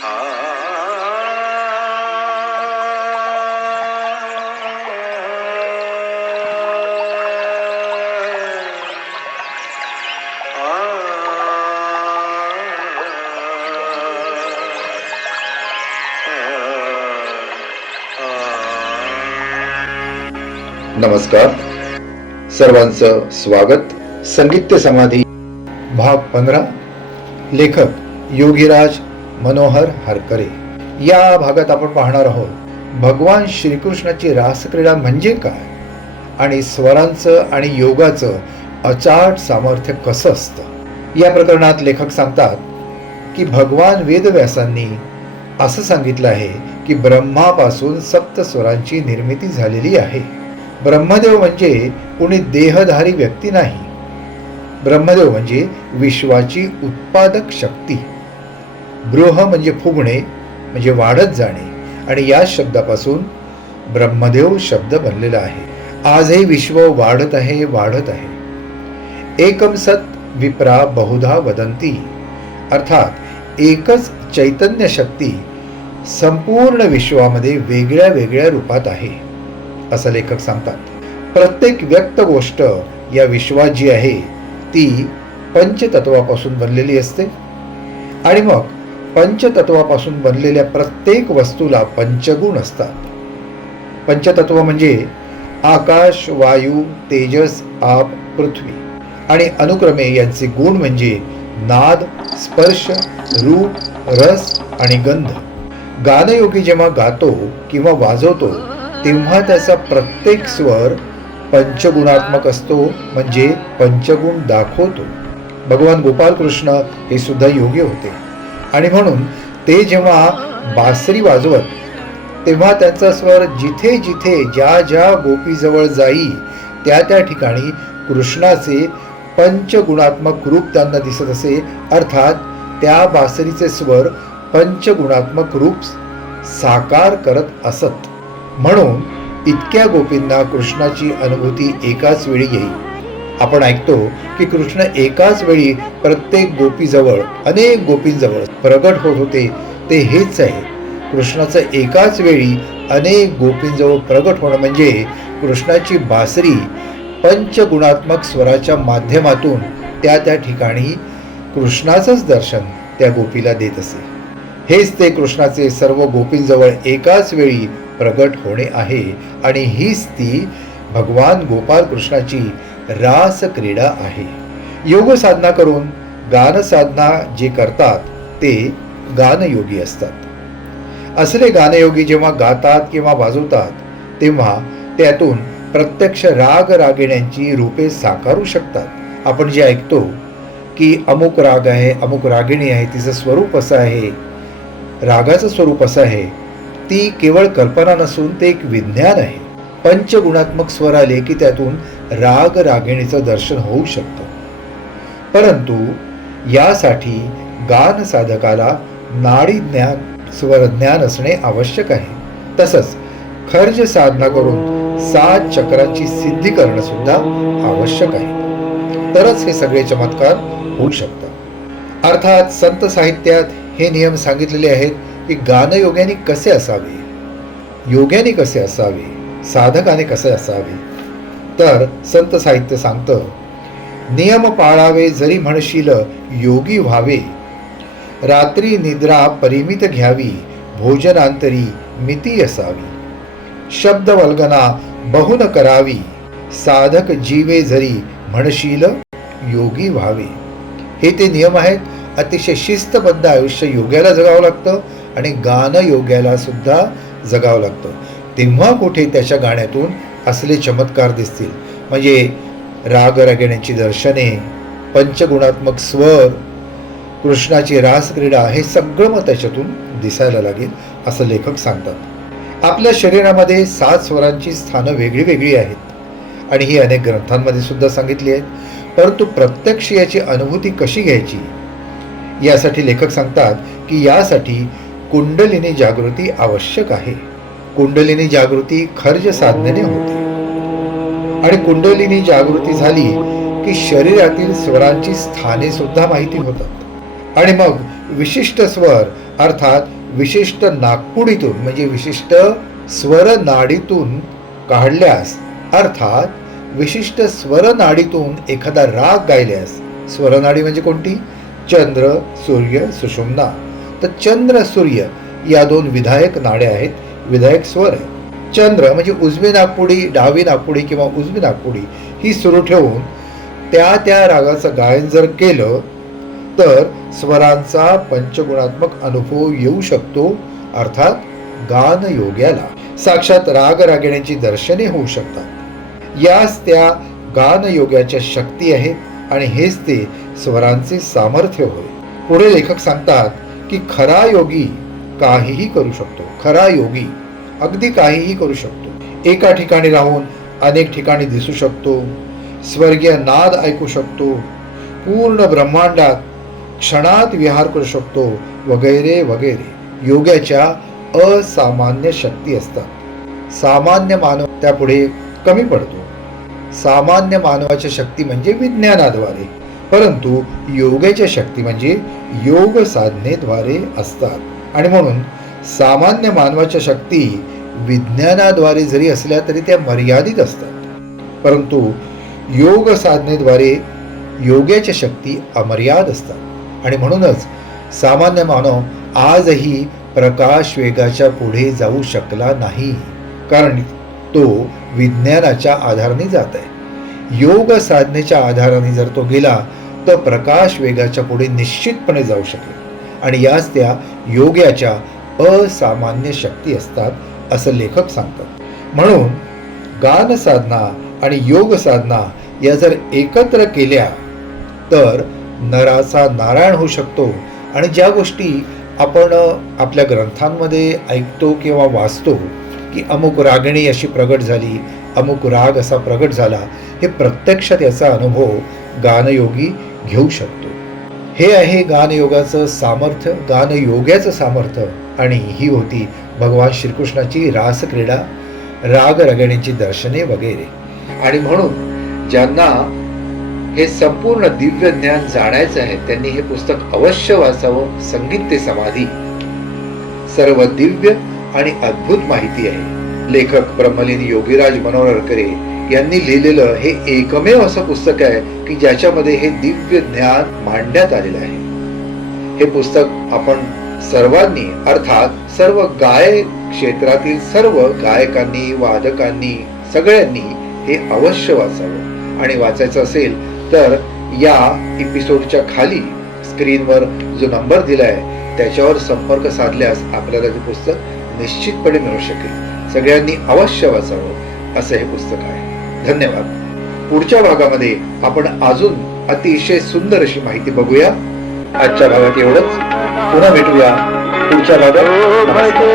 नमस्कार, सर्वांचं स्वागत. संगीत समाधी भाग 15. लेखक योगीराज मनोहर हरकरे. या भागात आपण पाहणार आहोत भगवान श्रीकृष्णाची रासक्रीडा म्हणजे काय आणि स्वरांचं आणि योगाचं अचाट सामर्थ्य कसं असतं. या प्रकरणात लेखक सांगतात की भगवान वेदव्यासांनी असं सांगितलं आहे की ब्रह्मापासून सप्तस्वरांची निर्मिती झालेली आहे. ब्रह्मदेव म्हणजे कोणी देहधारी व्यक्ती नाही. ब्रह्मदेव म्हणजे विश्वाची उत्पादक शक्ती. बृह म्हणजे फुगणे, म्हणजे वाढत जाणे, आणि या शब्दापासून ब्रह्मदेव शब्द बनलेला आहे. आजही विश्व वाढत आहे, वाढत आहे. एकम सत विप्रा बहुधा वदंती, अर्थात एकच चैतन्य शक्ती संपूर्ण विश्वामध्ये वेगळ्या वेगळ्या रूपात आहे असं लेखक सांगतात. प्रत्येक व्यक्त गोष्ट या विश्वात जी आहे ती पंचतत्वापासून बनलेली असते आणि मग पंचतत्वापासून बनलेल्या प्रत्येक वस्तूला पंचगुण असतात. पंचतत्व म्हणजे आकाश, वायू, तेजस, आप, पृथ्वी, आणि अनुक्रमे यांचे गुण म्हणजे नाद, स्पर्श, रूप, रस आणि गंध. गानयोगी जेव्हा गातो किंवा वाजवतो तेव्हा त्याचा प्रत्येक स्वर पंचगुणात्मक असतो, म्हणजे पंचगुण दाखवतो. भगवान गोपालकृष्ण हे सुद्धा योगी होते आणि म्हणून ते जेव्हा बासरी वाजवत तेव्हा त्यांचा स्वर जिथे जिथे ज्या ज्या गोपीजवळ जाई त्या त्या ठिकाणी कृष्णाचे पंचगुणात्मक रूप त्यांना दिसत असे. अर्थात त्या बासरीचे स्वर पंचगुणात्मक रूप साकार करत असत. म्हणून इतक्या गोपींना कृष्णाची अनुभूती एकाच वेळी येईल. आपण ऐकतो की कृष्ण एकाच वेळी प्रत्येक गोपीजवळ, अनेक गोपींजवळ प्रगट होत होते. ते हेच आहे. कृष्णाचं एकाच वेळी अनेक गोपींजवळ प्रगट होणं म्हणजे कृष्णाची बासरी पंचगुणात्मक स्वराच्या माध्यमातून त्या त्या ठिकाणी कृष्णाचंच दर्शन त्या गोपीला देत असे. हेच ते कृष्णाचे सर्व गोपींजवळ एकाच वेळी प्रगट होणे आहे आणि हीच ती भगवान गोपाल कृष्णाची रास क्रीडा आहे. योग साधना करून गान साधना जे करतात ते गानयोगी असतात. असले गानयोगी जेव्हा गातात किंवा वाजवतात तेव्हा त्यातून प्रत्यक्ष राग रागिण्यांची रूपे साकारू शकतात. आपण जे ऐकतो की अमुक राग आहे, अमुक रागिणी आहे, तिचं स्वरूप असं आहे, रागाचं स्वरूप असं आहे, ती केवळ कल्पना नसून ते एक विज्ञान आहे. पंचगुणात्मक स्वर आले की त्यातून राग रागिणीचं दर्शन होऊ शकतं. परंतु यासाठी गान साधकाला नाडी ज्ञान, स्वरज्ञान असणे आवश्यक आहे. तसंच खर्ज साधना करून 7 चक्रांची सिद्धी करणं सुद्धा आवश्यक आहे. तरच हे सगळे चमत्कार होऊ शकतात. अर्थात संत साहित्यात हे नियम सांगितलेले आहेत की गानयोग्याने कसे असावे, योग्याने कसे असावे, साधकाने कसे असावे. तर संत साहित्य सांगतं, नियम पाळावे जरी म्हणशील योगी व्हावे, रात्री निद्रा परिमित घ्यावी, भोजनांतरी मिती असावी, शब्द वल्गना बहुन करावी, साधक जीवे जरी म्हणशील योगी व्हावे. हे ते नियम आहेत. अतिशय शिस्तबद्ध आयुष्य योग्याला जगावं लागतं आणि गान योग्याला सुद्धा जगावं लागतं. तेव्हा कुठे त्याच्या गाण्यातून असले चमत्कार दिसतील. म्हणजे राग रागिण्यांची दर्शने, पंचगुणात्मक स्वर, कृष्णाची रासक्रीडा, हे सगळं मग त्याच्यातून दिसायला लागेल असं लेखक सांगतात. आपल्या शरीरामध्ये 7 स्वरांची स्थानं वेगळी वेगळी आहेत आणि ही अनेक ग्रंथांमध्ये सुद्धा सांगितली आहेत. परंतु प्रत्यक्ष याची अनुभूती कशी घ्यायची यासाठी लेखक सांगतात की यासाठी कुंडलिनी जागृती आवश्यक आहे. कुंडलिनी जागृती खर्ज साधनेने होते आणि कुंडलिनी जागृती झाली की शरीरातील स्वरांची स्थाने सुद्धा माहिती होतात आणि मग विशिष्ट स्वर अर्थात विशिष्ट नाकपुडीतून म्हणजे विशिष्ट स्वर नाडीतून काढल्यास अर्थात विशिष्ट स्वर नाडीतून एखादा राग गायल्यास, स्वरनाडी म्हणजे कोणती? चंद्र, सूर्य, सुषुम्ना. तर चंद्र सूर्य या दोन विधायक नाड्या आहेत, विधायक स्वर आहे. चंद्र म्हणजे उजवी नाकपुडी, डावी नाकपुडी किंवा उजवी नाकपुडी ही सुरू ठेवून त्या रागाचं गायन जर केलं तर स्वरांचा पंचगुणात्मक अनुभव येऊ शकतो. अर्थात गान योग्याला साक्षात राग रागिण्यांची दर्शने होऊ शकतात. याच त्या गान योग्याच्या शक्ती आहेत आणि हेच ते स्वरांचे सामर्थ्य होय. पुढे लेखक सांगतात की खरा योगी काहीही करू शकतो. खरा योगी अगदी काहीही करू शकतो. एका ठिकाणी राहून अनेक ठिकाणी दिसू शकतो, स्वर्गीय नाद ऐकू शकतो, पूर्ण ब्रह्मांडात क्षणात विहार करू शकतो, वगैरे वगैरे. योग्याच्या असामान्य शक्ती असतात. सामान्य मानव त्यापुढे कमी पडतो. सामान्य मानवाच्या शक्ती म्हणजे विज्ञानाद्वारे, परंतु योगाच्या शक्ती म्हणजे योग साधनेद्वारे असतात. आणि म्हणून सामान्य मानवाच्या शक्ती विज्ञानाद्वारे जरी असल्या तरी त्या मर्यादित असतात, परंतु योग साधनेद्वारे योगाच्या शक्ती अमर्याद असतात. आणि म्हणूनच सामान्य मानव आजही प्रकाश वेगाच्या पुढे जाऊ शकला नाही, कारण तो विज्ञानाच्या आधाराने जात आहे. योग साधनेच्या आधाराने जर तो गेला तर प्रकाश वेगाच्या पुढे निश्चितपणे जाऊ शकेल. आणि याच त्या योगाच्या असामान्य शक्ती असतात असं लेखक सांगतात. म्हणून गान साधना आणि योग साधना या जर एकत्र केल्या तर नराचा नारायण होऊ शकतो. आणि ज्या गोष्टी आपण आपल्या ग्रंथांमध्ये ऐकतो किंवा वाचतो की अमुक रागिणी अशी प्रगट झाली, अमुक राग असा प्रगट झाला, हे प्रत्यक्षात याचा अनुभव गानयोगी घेऊ शकतो. हे आहे गानयोगाचं सामर्थ्य, गानयोगाचं सामर्थ्य. आणि ही होती भगवान श्रीकृष्णाची रासक्रीडा, राग रागिणींची दर्शने वगैरे. आणि म्हणून ज्यांना हे संपूर्ण दिव्य ज्ञान जाणायचं आहे त्यांनी हे पुस्तक अवश्य वाचावं. संगीत ते समाधी, सर्व दिव्य आणि अद्भुत माहिती आहे. लेखक ब्रह्मलीन योगीराज मनोहर हरकरे यांनी लिहिलेलं हे एकमेव असं पुस्तक आहे की ज्याच्यामध्ये हे दिव्य ज्ञान मांडण्यात आलेलं आहे. हे पुस्तक आपण सर्वांनी अर्थात सर्व गायक क्षेत्रातील सर्व गायकांनी, वादकांनी, सगळ्यांनी हे अवश्य वाचावं. आणि वाचायचं असेल तर या एपिसोडच्या खाली स्क्रीनवर जो नंबर दिलाय त्याच्यावर संपर्क साधल्यास आपल्याला ते पुस्तक निश्चितपणे मिळू शकेल. सगळ्यांनी अवश्य वाचावं असं हे पुस्तक आहे. धन्यवाद. पुढच्या भागामध्ये आपण अजून अतिशय सुंदर अशी माहिती बघूया. आजच्या भागात एवढंच. पुन्हा भेटूया पुढच्या भागात.